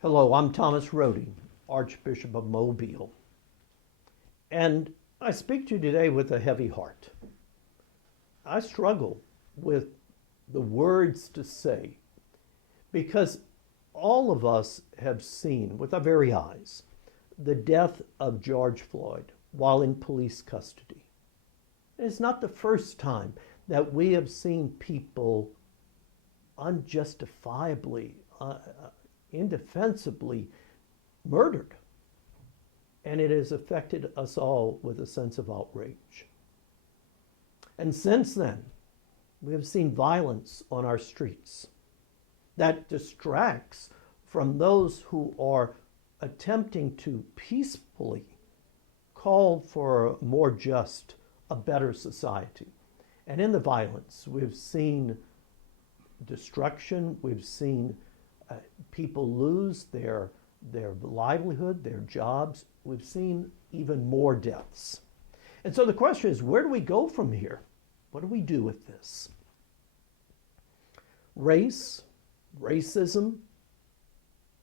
Hello, I'm Thomas Rodi, Archbishop of Mobile, and I speak to you today with a heavy heart. I struggle with the words to say because all of us have seen with our very eyes the death of George Floyd while in police custody. It's not the first time that we have seen people unjustifiably, indefensibly murdered. And it has affected us all with a sense of outrage. And since then, we have seen violence on our streets that distracts from those who are attempting to peacefully call for a more just, a better society. And in the violence, we've seen destruction, we've seen people lose their livelihood, their jobs. We've seen even more deaths. And so the question is, where do we go from here? What do we do with this? Race, racism,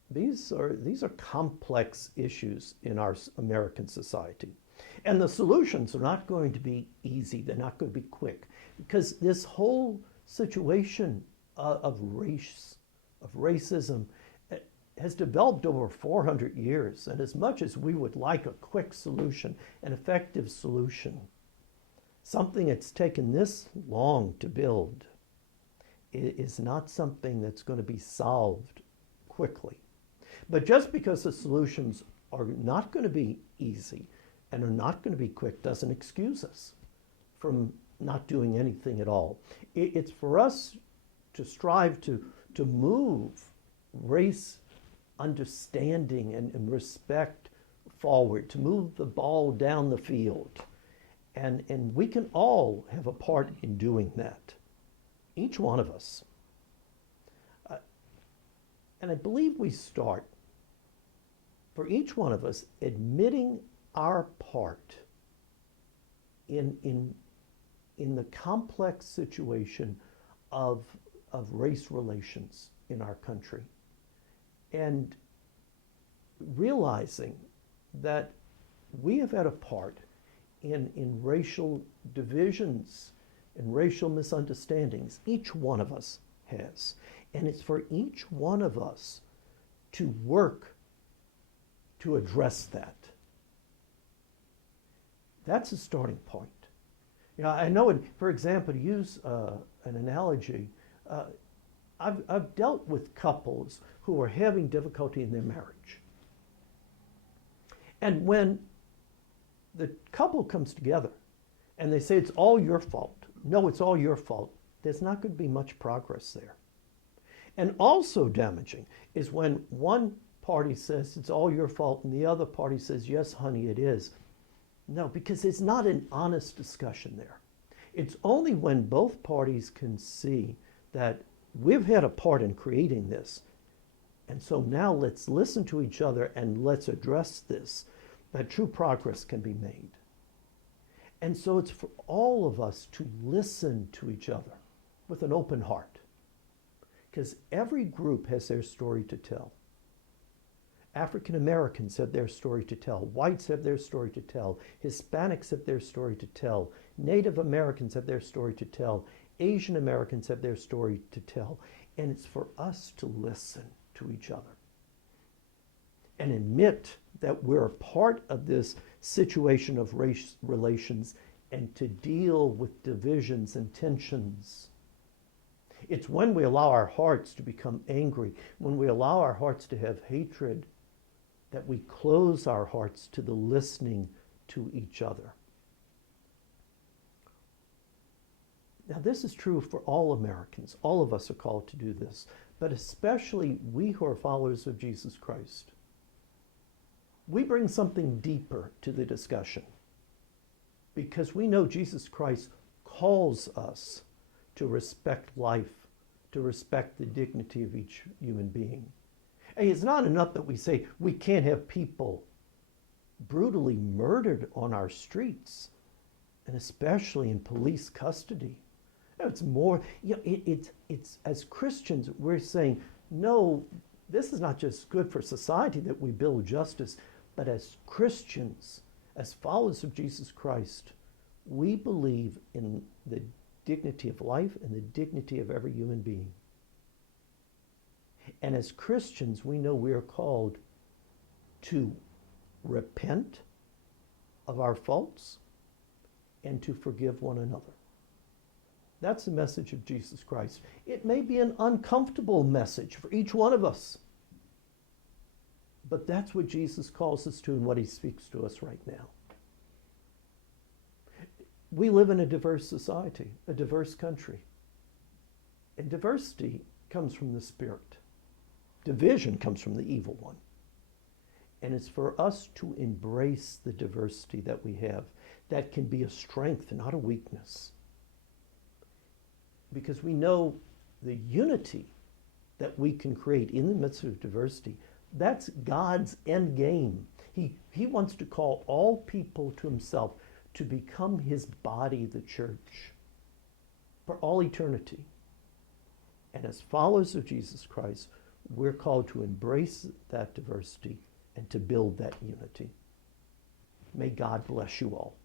these are complex issues in our American society. And the solutions are not going to be easy. They're not going to be quick, because this whole situation of racism has developed over 400 years. And as much as we would like a quick solution, an effective solution, something that's taken this long to build is not something that's going to be solved quickly. But just because the solutions are not going to be easy and are not going to be quick doesn't excuse us from not doing anything at all. It's for us to strive to move race understanding and respect forward, to move the ball down the field. And we can all have a part in doing that, each one of us. And I believe we start, for each one of us, admitting our part in the complex situation of race relations in our country, and realizing that we have had a part in racial divisions and racial misunderstandings. Each one of us has. And it's for each one of us to work to address that. That's a starting point. You know, I know, for example, to use an analogy, I've dealt with couples who are having difficulty in their marriage. And when the couple comes together and they say it's all your fault, no, it's all your fault, there's not going to be much progress there. And also damaging is when one party says it's all your fault and the other party says, yes, honey, it is. No, because it's not an honest discussion there. It's only when both parties can see that we've had a part in creating this, and so now let's listen to each other and let's address this, that true progress can be made. And so it's for all of us to listen to each other with an open heart, because every group has their story to tell. African Americans have their story to tell. Whites have their story to tell. Hispanics have their story to tell. Native Americans have their story to tell. Asian Americans have their story to tell. And it's for us to listen to each other and admit that we're a part of this situation of race relations and to deal with divisions and tensions. It's when we allow our hearts to become angry, when we allow our hearts to have hatred, that we close our hearts to the listening to each other. Now, this is true for all Americans. All of us are called to do this, but especially we who are followers of Jesus Christ. We bring something deeper to the discussion because we know Jesus Christ calls us to respect life, to respect the dignity of each human being. And it's not enough that we say we can't have people brutally murdered on our streets, and especially in police custody. It's more, it's as Christians, we're saying, no, this is not just good for society that we build justice, but as Christians, as followers of Jesus Christ, we believe in the dignity of life and the dignity of every human being. And as Christians, we know we are called to repent of our faults and to forgive one another. That's the message of Jesus Christ. It may be an uncomfortable message for each one of us, but that's what Jesus calls us to and what he speaks to us right now. We live in a diverse society, a diverse country. And diversity comes from the Spirit. Division comes from the evil one. And it's for us to embrace the diversity that we have. That can be a strength, not a weakness. Because we know the unity that we can create in the midst of diversity, that's God's end game. He wants to call all people to himself to become his body, the church, for all eternity. And as followers of Jesus Christ, we're called to embrace that diversity and to build that unity. May God bless you all.